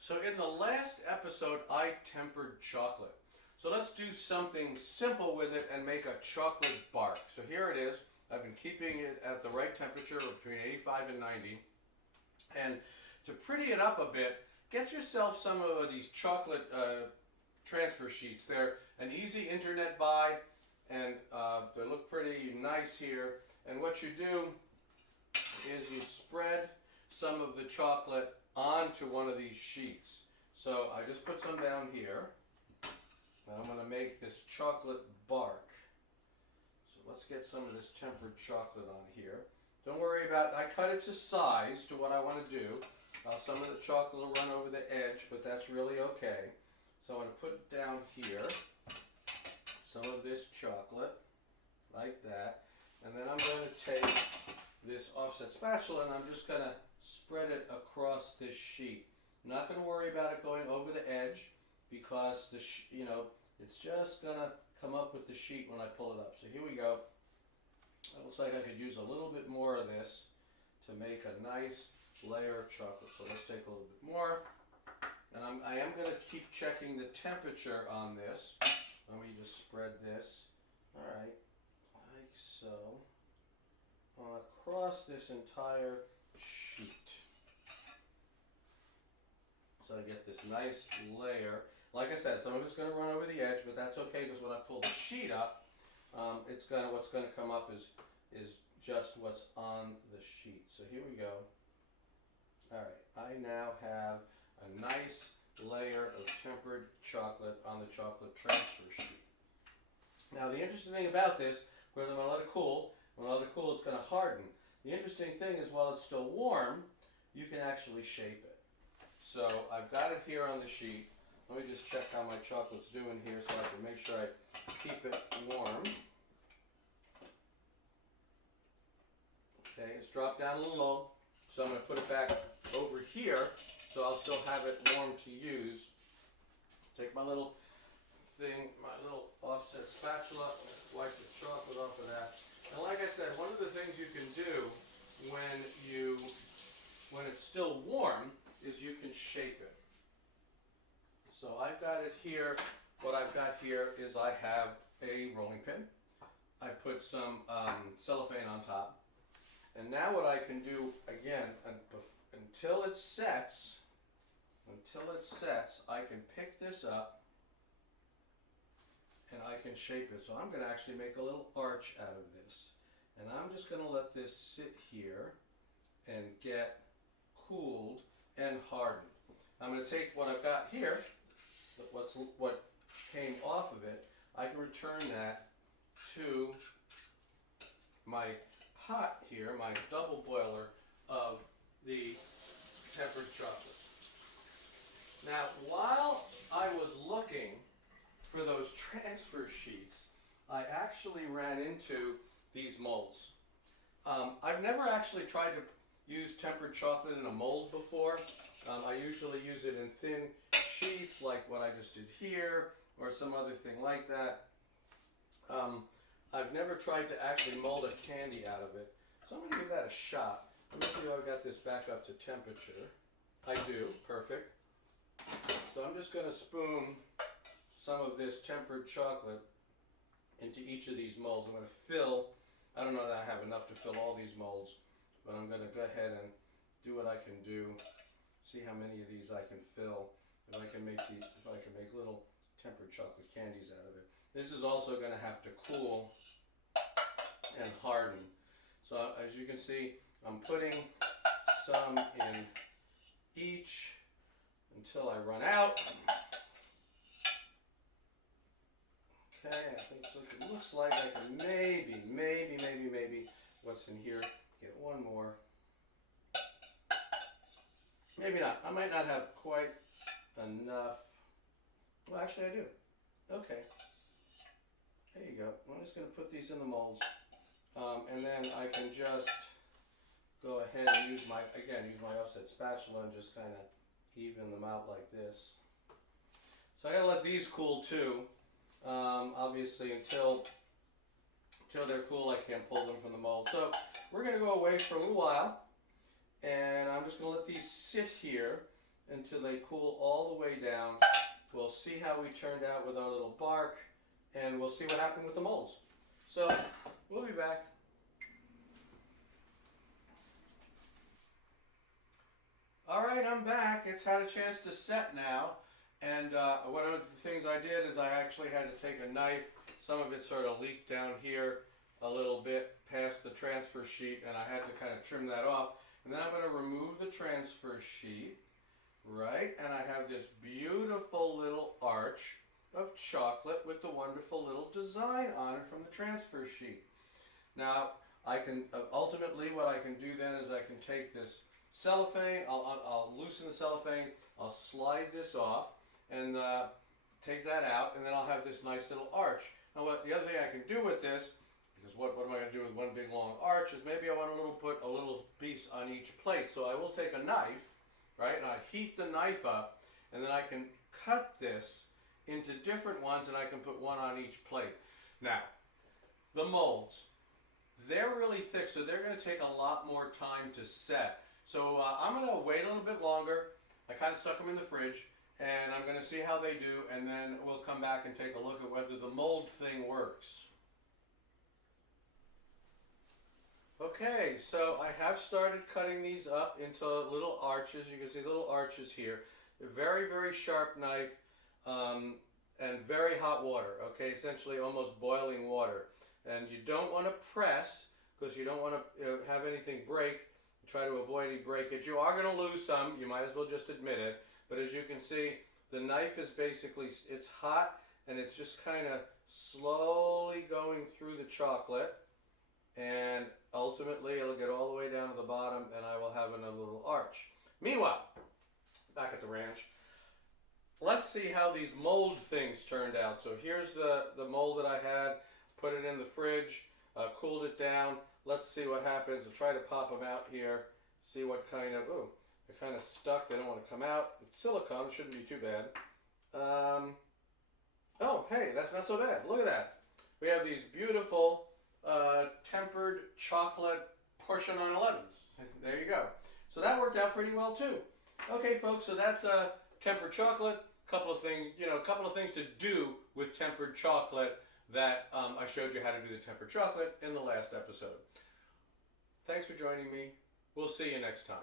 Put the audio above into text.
So in the last episode, I tempered chocolate. So let's do something simple with it and make a chocolate bark. So here it is. I've been keeping it at the right temperature between 85 and 90. And to pretty it up a bit, get yourself some of these chocolate transfer sheets. They're an easy internet buy, and they look pretty nice here. And what you do is you spread some of the chocolate onto one of these sheets. So I just put some down here. Now I'm going to make this chocolate bark. So let's get some of this tempered chocolate on here. Don't worry about, I cut it to size to what I want to do. Some of the chocolate will run over the edge, but that's really okay. So I'm going to put down here some of this chocolate, like that. And then I'm going to take this offset spatula and I'm just going to spread it across this sheet. I'm not going to worry about it going over the edge because it's just going to come up with the sheet when I pull it up. So here we go. It looks like I could use a little bit more of this to make a nice layer of chocolate. So let's take a little bit more. And I am going to keep checking the temperature on this. Let me just spread this. All right, like so. Across this entire sheet. So I get this nice layer. Like I said, some of it's going to run over the edge, but that's okay because when I pull the sheet up, what's going to come up is just what's on the sheet. So here we go. All right, I now have a nice layer of tempered chocolate on the chocolate transfer sheet. Now the interesting thing about this, because I'm going to let it cool, when I let it cool it's going to harden. The interesting thing is while it's still warm, you can actually shape it. So I've got it here on the sheet. Let me just check how my chocolate's doing here so I can make sure I keep it warm. Okay, it's dropped down a little low, so I'm going to put it back over here so I'll still have it warm to use. Take my little thing, my little offset spatula, wipe the chocolate off of that. And like I said, one of the things you can do when it's still warm is you can shape it. So I've got it here. What I've got here is I have a rolling pin. I put some cellophane on top. And now what I can do, again, until it sets, I can pick this up and I can shape it. So I'm going to actually make a little arch out of this. And I'm just going to let this sit here and get cooled and hardened. I'm going to take what I've got here, what came off of it, I can return that to my pot here, my double boiler of the tempered chocolate. Now, while I was looking for those transfer sheets, I actually ran into these molds. I've never actually tried to use tempered chocolate in a mold before. I usually use it in thin sheets like what I just did here or some other thing like that. I've never tried to actually mold a candy out of it. So I'm going to give that a shot. Let me see if I've got this back up to temperature. I do, perfect. So I'm just going to spoon some of this tempered chocolate into each of these molds. I'm going to fill, I don't know that I have enough to fill all these molds, but I'm going to go ahead and do what I can do. See how many of these I can fill. If I can make little tempered chocolate candies out of it. This is also going to have to cool and harden. So as you can see, I'm putting some in each until I run out. Okay, I think so. It looks like I can maybe what's in here. Get one more. Maybe not. I might not have quite enough. Well, actually I do. Okay. There you go. I'm just going to put these in the molds. And then I can just go ahead and use my offset spatula and just kind of even them out like this. So I got to let these cool too. Obviously until they're cool I can't pull them from the mold. So we're going to go away for a little while and I'm just going to let these sit here until they cool all the way down. We'll see how we turned out with our little bark, and we'll see what happened with the molds. So we'll be back. All right, I'm back. It's had a chance to set now, and one of the things I did is I actually had to take a knife. Some of it sort of leaked down here a little bit past the transfer sheet, and I had to kind of trim that off. And then I'm going to remove the transfer sheet, right? And I have this beautiful little arch of chocolate with the wonderful little design on it from the transfer sheet. Now, I can ultimately what I can do then is I can take this cellophane, I'll loosen the cellophane, I'll slide this off and take that out, and then I'll have this nice little arch. Now, the other thing I can do with this, because what am I going to do with one big long arch, is maybe I want to put a little piece on each plate. So I will take a knife, right, and I heat the knife up, and then I can cut this into different ones, and I can put one on each plate. Now, the molds, they're really thick, so they're going to take a lot more time to set. So I'm going to wait a little bit longer. I kind of stuck them in the fridge, and I'm going to see how they do, and then we'll come back and take a look at whether the mold thing works. Okay, so I have started cutting these up into little arches. You can see little arches here. They're very, very sharp knife and very hot water, okay, essentially almost boiling water. And you don't want to press because you don't want to have anything break. Try to avoid any breakage. You are going to lose some. You might as well just admit it. But as you can see, the knife is basically, it's hot, and it's just kind of slowly going through the chocolate. And ultimately, it'll get all the way down to the bottom, and I will have another little arch. Meanwhile, back at the ranch, let's see how these mold things turned out. So here's the mold that I had. Put it in the fridge, cooled it down. Let's see what happens. I'll try to pop them out here, see what kind of, ooh, they're kind of stuck. They don't want to come out. It's silicone, shouldn't be too bad. Oh, hey, that's not so bad. Look at that. We have these beautiful tempered chocolate portion on 11s. There you go. So that worked out pretty well too. Okay, folks, so that's tempered chocolate. Couple of things, a couple of things to do with tempered chocolate that I showed you how to do the tempered chocolate in the last episode. Thanks for joining me. We'll see you next time.